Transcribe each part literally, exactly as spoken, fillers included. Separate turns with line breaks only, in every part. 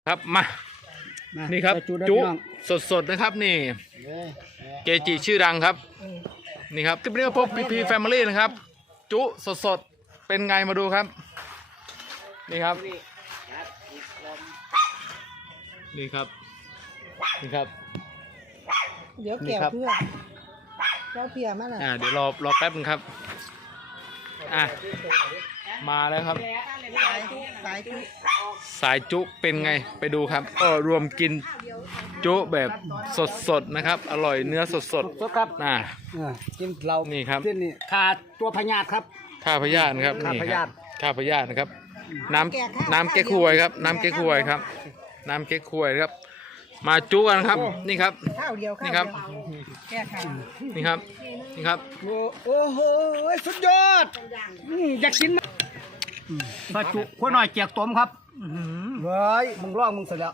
ครับมานี่ครับจุสดๆนะครับนี่เกจิชื่อดังครับนี่ครับคลิปนี้พบพีพีแฟมิลี่นะครับจุสดๆเป็นไงมาดูครับนี่ครับนี่ครับนี่ครับ
เดี๋ยวแก้วเพื่อเราเพียมาแล้ว
อ่าเดี๋ยวรอรอแป๊บนึงครับอ่ะมาแล้วครับ
สายจุสายจุ
สายจุเป็นไงไปดูครับก็รวมกินจุแบบสดๆนะครับอร่อยเนื้อสดๆ
สดครับ
น่ะ
กินเรา
นี่ครับ
นี่ขาดตัวพญาตครับ
ข้าพญาตนะครับ
ข้า
นี่
พ
ค
ญา
รั
ต
บข้าพญาตนะครับน้ำน้ำเก๊กฮวยครับน้ำเก๊กฮวยครับน้ำเก๊กฮวยครับมาจุกันครับนี่ครับ
ข้าวเดียว
นี่ครับ
แก้ข้าว
นี่ครับนี่ครับ
โอ้โหสุดยอดอยากกินปลาจุขั้วหน่อยเจียกต้มครับเฮ้ยมึงร้องมึงเสร็จแล้ว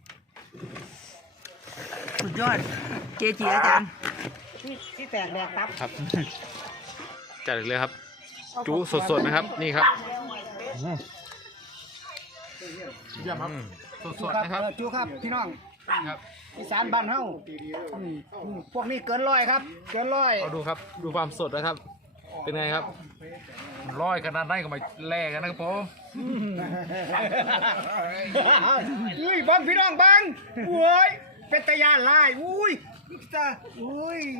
สุดยอดเจจีอาจารย์ที่แตกแดกตับ
ครับจัดเลยครับจุสดๆนะครับนี่ครับเยี่ยมครับสดๆนะครับ
จุครับพี่น้อง
ครับ
อีสานบ้านเฮาพวกนี้เกินร้อยครับเกินร้อย
เอาดูครับดูความสดนะครับเป็นไงครับร้อยขนาดไหนก็ไม่แลกกันนะครับผม
อุ้ยบังพี่น้องบังโว้ยเป็นตะยานลายอุ้ยจ้าอุ้ย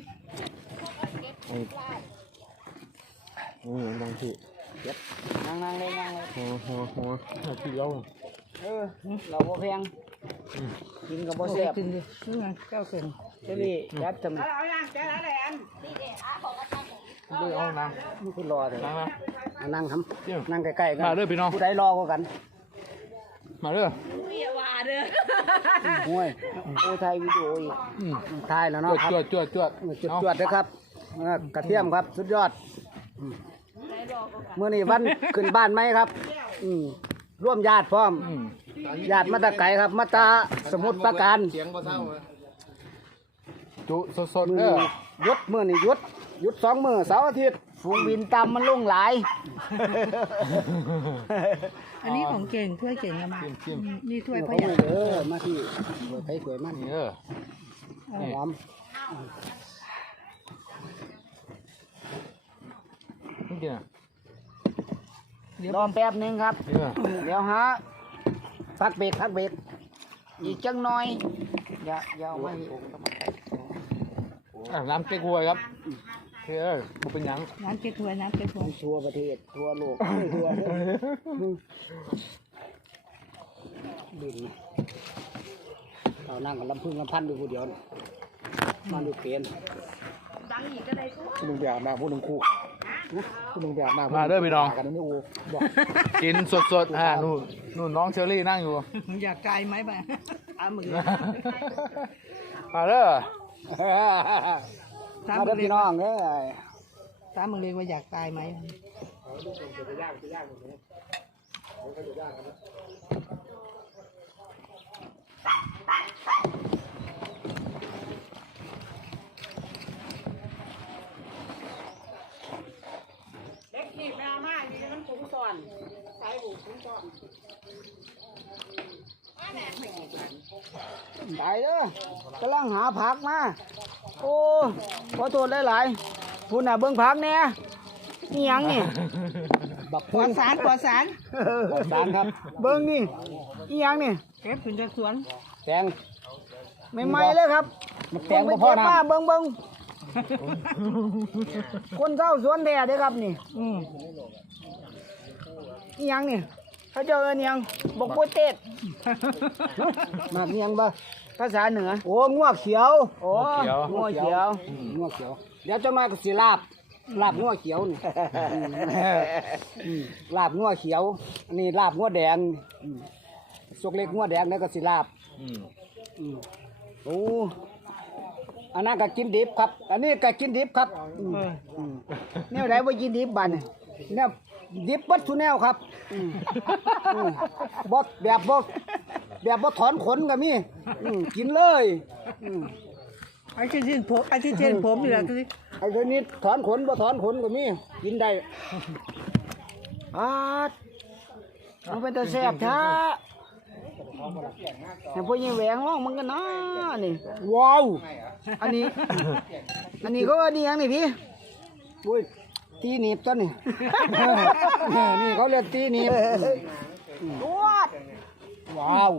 โอ้บางที
นั่งนั่งเลยนั่งเลย
โอ้โหโอ้โหพี่เลี้ยว
เออเราบ่แพงกินกับบ่แซ่บ
กินดินี่ไงเก้าเซน
เจลี่ยัดทำไม
เอาอย่างแก้อะไรอัน
ด้วยห้องน้
นี่คือรอเถอะ
ำนั่งนะ
นั่งทำนั่งใกล้ๆกัน
มาเด้อพี่น้อง
ผู้ใดรอก็กัน
มาเด้อ
ว่าเด้อ
ห่วยโอ้ไทยวิดีโออีกถ่ายแล้ว
จ
เนาะ
วด
ครับ
จวดจวดจวด
จุดจวดนะครับกระเทียมครับสุดยอดเมื่อนี้วันขึ้นบ้านไหมครับร่วมญาติพร้อมญาติมาตาไก่ครับมาตาสมุทรปราการ
จุสดๆ
มื
เด้
อ
อ
ยุดมือนี่ยุดยุดสองมือเสาร์อาทิตย์ฝูงบินตามมันลุ่งหลาย
อันนี้ของเก่งถ้วยเก่งนะมานี่ถ้วยพ
เขา
ยา
เออมาที่สวยไปสวยมาก
นี่เออ
หอม
นี่กินอ่ะ
รอแป๊บนึงครับ
นี่เออ
เดี๋ยวฮะพักเบรกพักเบรกอีกจังหน่อยอย่าอย่าเอาไว้
อ่ะน้ำเก๊กฮวยครับเฮ้ยบุเป็นหยัง
น้ำเก๊กฮวยน้ำเก๊กฮวย
ทั่วประเทศทั่วโลกทั่วบินเรานั่งกับลำพึ่งลำพันดูผู้เดียวมาดูเปลี่ยน
ดังอีกก็ได้ทุก
ผู้หนึ่งแบบหน้าผู้หนึ่งคู่ผู้หนึ่งแบบหน้า
มาเด้อพี่น้อง
กันนี่โอ้บอก
กินสดๆอ่านู่นนู่นน้องเชอรี่นั่งอยู่
อยากไกลไหมบ้างอามือ
มาเด้อ
ตาม
มา
มื
เด้อ
อเล็
พี่
ก
น้องเอ้ย
ตามมือเล็กว่าอยากตายไหม
เล็กขีดแม่มาดีมันคุ้มซ้อนใส่บุคุ้มซ้อน
ได้เด้อกำลังหาผักมาโอ้ขอโทษหลายๆคุณน่ะเบิ่งผักเนี่ยนี่ยังนี่บัก
ปลอดสารปลอดสาร
ปลอดสารครับ เบิ่งนี่นี่ยังนี่
เก็บขึ้นจากสวน
แตงไม่ไหม้เลยครับ
แตงบ่พอน้ำ
เก็บมาเบิ่งเบิ่งคนเศร้าสวนแด่เด้อครับนี่
อืม
นี่ยังนี่เขาเจ้าเอิ้นหยังบกโปเต็ดมากยังบ่ภาษาเหนือโอ้งัวเขียวโอ้งัวเขียวงัวเขียวเดี๋ยวจะมาก็สิลาบลาบงัวเขียวนี่อืมลาบงัวเขียวอันนี้ลาบงัวแดงอืมสกเล็กงัวแดงแล้วก็สิลาบ
อืม
อืมโอ้อันนั้นก็กินดิบครับ อันนี้ก็กินดิบครับอืมอืมแนวไหนว่ากินดิบบัดนี่แนวดิบบัดทุกแนวครับอืมอืมบ่แบบบ่แบบบ่ถอนขนก็มีอืมกินเลยอืม
ไอ้ที่เช่นผมไอ้ที่เช่นผมนี่แหละคือ
ไอ้ตัวนี้ถอนขนบ่ถอนขนก็มีกินได้อาดมันเป็นตาแซ่บท้าแต่พวกยังแหวงร้องมันกันนะนี่ว้าวอันนี้ อันนี้ก็ว่าดีอย่างนี่พี่อุ้ยตีหนีบต้นนี่ นี่เขาเรียกตีหนีบตวดว้าว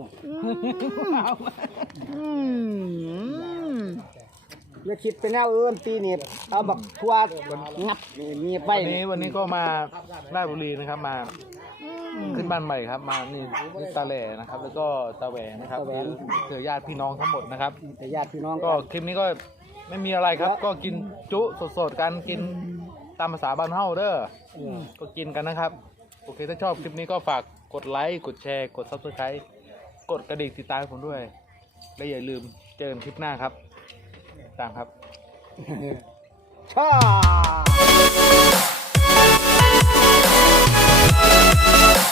อืมอย่าคิดเป็นแนวอื่นตีหนีบเอาบักทวดงับนี่มีไป
วันนี้วันนี้ก็มาราชบุรีนะครับมาขึ้นบ้านใหม่ครับมานี่ตาแหล่นะครับ แล้วก็ตาแหวงนะครับเจอญาติพี่น้องทั้งหมดนะครับ
แต่ญาติพี่น้อง
ก็คลิปนี้ก็ไม่มีอะไรครับ ก็กินจุสดๆกันกินตามภาษาบ้านเฮาเด้ออก็กินกันนะครับโอเคถ้าชอบคลิปนี้ก็ฝากกดไลค์กดแชร์กดซับสไครต์กดกระดิ่งติดตามผมด้วยและอย่าลืมเจอกันคลิปหน้าครับตามครับ
ช่า